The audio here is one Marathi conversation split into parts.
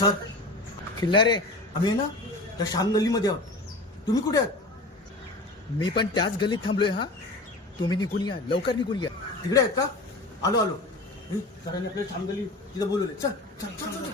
सर खिल्लारे, आम्ही ना त्या श्याम गल्लीमध्ये आहोत. तुम्ही कुठे आहात? मी पण त्याच गल्लीत थांबलोय. हा, तुम्ही निघून या, लवकर निघून या. तिकडे आहेत का? आलो आलो. सरांनी आपल्या श्याम गल्ली तिथं बोलवले. चल चल चल चल.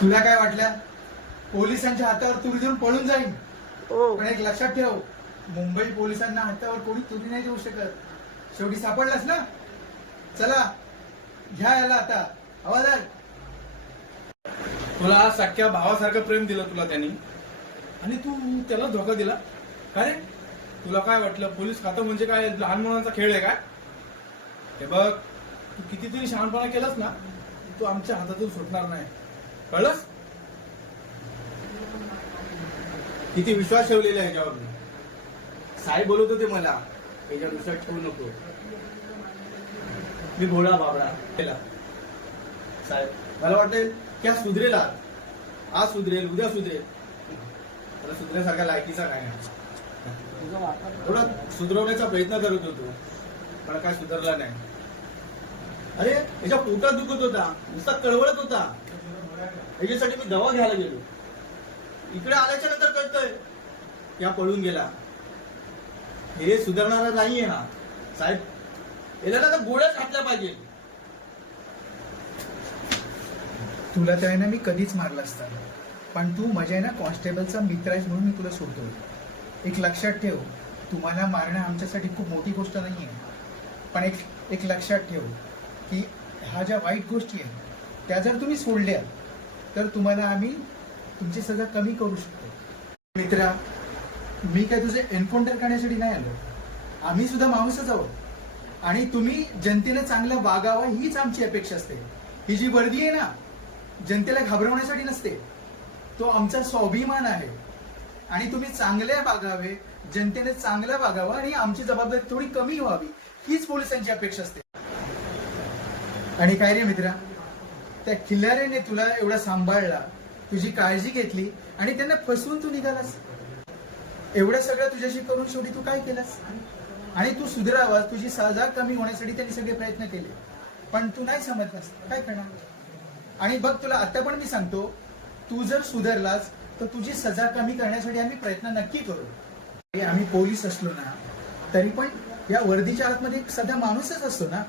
तुला काय वाटलं पोलिसांच्या हातावर तुरी देऊन पळून जाईन? पण एक लक्षात ठेव, मुंबई पोलिसांना हातावर कोणी तुरी नाही देऊ शकत. शेवटी सापडलास ना. चला घ्या याला आता. आवाज आहे. तुला सख्या भावासारखं प्रेम दिलं तुला त्यांनी, आणि तू त्याला धोका दिला. का रे? तुला काय वाटलं पोलीस खातं म्हणजे काय लहान मुलांचा खेळ आहे काय? हे बघ, तू कितीतरी शहाणपणा केलास ना, तू आमच्या हातातून सुटणार नाही. कळलंस? किती विश्वास ठेवलेला आहे याच्यावर. साहेब बोलत होते मला, याच्यावर विश्वास ठेवू नको. मी भोळा बाबडा केला. साहेब मला वाटतं की आज सुधरेल. आज सुधरेल, उद्या सुधरेल. मला सुधऱ्यासारखा लायकीचा काय नाही. थोडा सुधरवण्याचा प्रयत्न करत होतो, पण काय सुधारला नाही. अरे याच्या पोटात दुखत होता, नुसता कळवळत होता. याच्यासाठी मी दवा घ्यायला गेलो. इकडे आल्याच्या नंतर कळतंय या पळून गेला. हे सुधारणारा नाहीये हा साहेब. याला ना गोळ्याच घातल्या पाहिजे. तुला त्याने मी कधीच मारला असता, पण तू माझ्या ना कॉन्स्टेबलचा मित्र आहेस म्हणून मी तुला सोडतो. एक लक्षात ठेव, तुम्हाला मारणं आमच्यासाठी खूप मोठी गोष्ट नाही आहे. पण एक लक्षात ठेव की ह्या ज्या वाईट गोष्टी आहेत त्या जर तुम्ही सोडल्या तर तुम्हाला आम्ही तुमची सजा कमी करू शकतो. मित्रा, मी काय तुझे एन्काउंटर करण्यासाठी नाही आलो. आम्ही सुद्धा माणूसच आहोत, आणि तुम्ही जनतेला चांगलं वागावं हीच आमची अपेक्षा असते. ही जी वर्दी आहे ना, जनतेला घाबरवण्यासाठी नसते. तो आमचा स्वाभिमान आहे. आणि तुम्ही चांगले वागावे, जनतेने चांगलं वागावं, आणि आमची जबाबदारी थोडी कमी व्हावी हीच पोलिसांची अपेक्षा असते. आणि काय रे मित्रा, त्या खिल्लाऱ्याने तुला एवढा सांभाळला, तुझी काळजी घेतली, आणि त्यांना फसवून तू निघालास. एवढं सगळं तुझ्याशी करून शेवटी तू काय केलास? आणि तू सुधारावास, तुझी सजा कमी होण्यासाठी त्यांनी सगळे प्रयत्न केले, पण तू नाही समजलास. काय करणार? आणि बघ, तुला आता पण मी सांगतो, तू जर सुधारलास तर तुझी सजा कमी करण्यासाठी आम्ही प्रयत्न नक्की करू. आम्ही पोलीस असलो ना, तरी पण या वर्दीच्या आतमध्ये एक सध्या माणूसच असतो ना.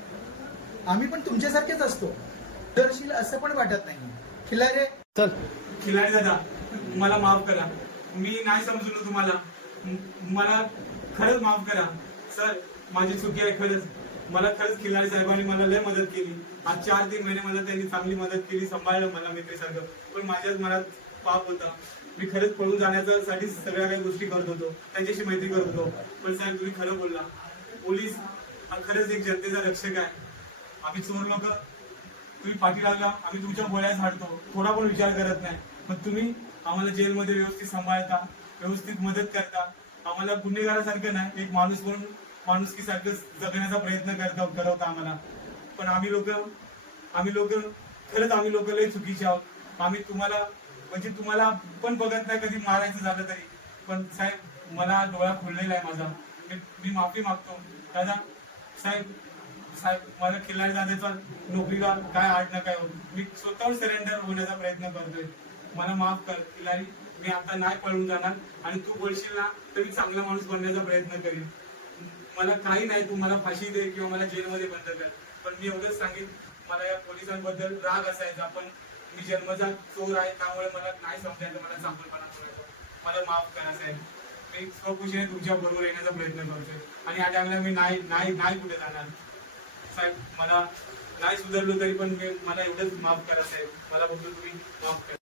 आम्ही पण तुमच्यासारखेच असतो. दरशील असं पण वाटत नाही. खिल्लारे, चल. खिलाडी दादा, मला माफ करा. मी नाही समजलो तुम्हाला. मला खरंच माफ करा. सर, माझी चुकी आहे खरंच. मला खरंच खिलाडी साहेबांनी मला लय मदत केली. आज 4-3 महिने मला त्यांनी चांगली मदत केली, सांभाळलं मला मित्रासारखं. पण माझ्याच मनात पाप होता. मी खरंच पळून जाण्यासाठी सगळ्या काही गोष्टी करत होतो, त्यांच्याशी मैत्री करत होतो. पण साहेब, तुम्ही खरं बोलला. पोलीस हा खरंच एक जनतेचा रक्षक आहे. आम्ही चोर लोक, तुम्ही पाठी लागला, आम्ही तुमच्या गोळ्याच हाडतो, थोडा पण विचार करत नाही. पण तुम्ही आम्हाला जेलमध्ये व्यवस्थित सांभाळता, व्यवस्थित मदत करता. आम्हाला गुन्हेगारासारखं नाही, एक माणूस म्हणून माणुसकीसारखं जगण्याचा प्रयत्न करवता आम्हाला. पण आम्ही लोक खरंच आम्ही लोक लय चुकीचे आहोत. आम्ही तुम्हाला पण बघत नाही कधी मारायचं झालं तरी. पण साहेब, मला डोळा खोललेला आहे माझा. मी माफी मागतो दादा. साहेब, मला खिल्लारी दादाचा नोकरीला काय आड नका हो. मी स्वतःहून सरेंडर होण्याचा प्रयत्न करतोय. मला माफ कर खिल्लारी. मी आता नाही पळून जाणार, आणि तू बोलशील ना तर मी चांगला माणूस बनण्याचा प्रयत्न करेन. मला काही नाही, तू मला फाशी दे किंवा मला जेलमध्ये बंद कर. पण मी एवढंच सांगेन, मला या पोलिसांबद्दल राग असायचा, पण मी जन्मचा चोर आहे, त्यामुळे मला नाही समजायचं, मला चांगलपणा करायचं. मला माफ करा साहेब. मी स्वखुशीने तुमच्या बरोबर येण्याचा प्रयत्न करतोय, आणि या टाइमला मी नाही कुठे जाणार. साहेब, मला नाही सुधारलो तरी पण मला एवढंच माफ करा साहेब. मला फक्त तुम्ही माफ करा.